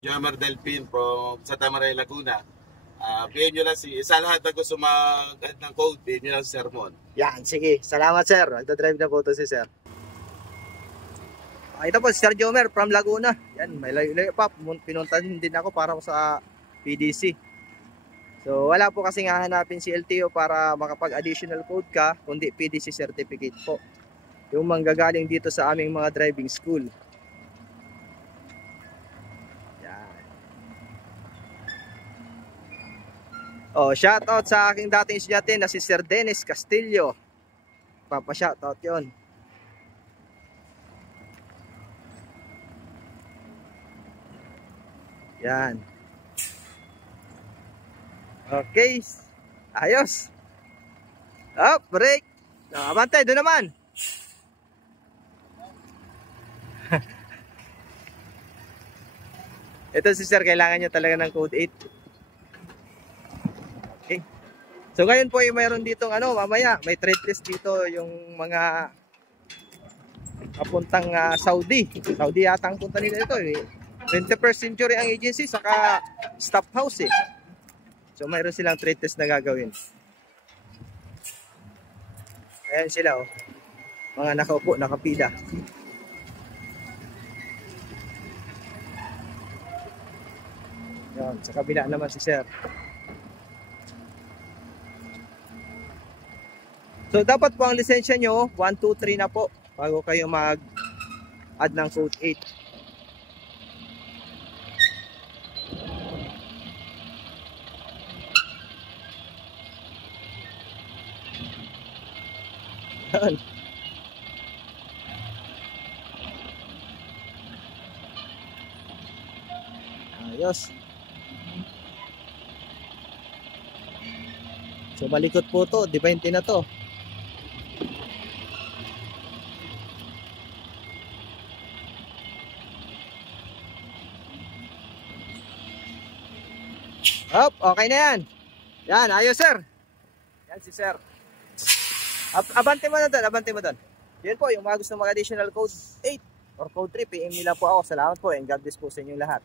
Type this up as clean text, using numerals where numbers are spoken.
Jamar Delpin from Santa Maria, Laguna. PM nyo lang sa lahat na gusto mag-add ng code, PM nyo lang si Sermon. Yan, sige. Salamat, sir. Nagdadrive na po ito si sir. Ito po, si Sir Jomer from Laguna. Yan, may layo-layo pa. Pinuntan din ako para sa PDC. So, wala po kasing hahanapin si LTO para makapag-additional code ka, kundi PDC certificate po. Yung manggagaling dito sa aming mga driving school. Oh, shoutout sa aking dating estudyante na si Sir Dennis Castillo. Papa-shoutout 'yon. Yan. Okay. Ayos. Up, break. Abante, doon naman. Ito si Sir, kailangan niya talaga ng code 8. Okay. So ngayon po ay mayroon ditong mamaya may trade test dito yung mga papuntang Saudi. Saudi yata ang punta nila ito eh. 21st century ang agency saka staff house eh. So mayroon silang trade test na gagawin. Ayan sila oh. Mga nakaupo, nakapila. Yan, sa kabila naman si Sir. So dapat po ang lisensya nyo 1, 2, 3 na po bago kayo mag-add ng code 8. Ayos. So malikot po to, D20 na to. Hop, okay na yan. Yan, ayos sir. Yan si sir. Abante mo na doon, abante mo doon. Yan po, yung mga gusto mag-additional code 8 or code 3, PM nila po ako. Salamat po and God bless po sa inyong lahat.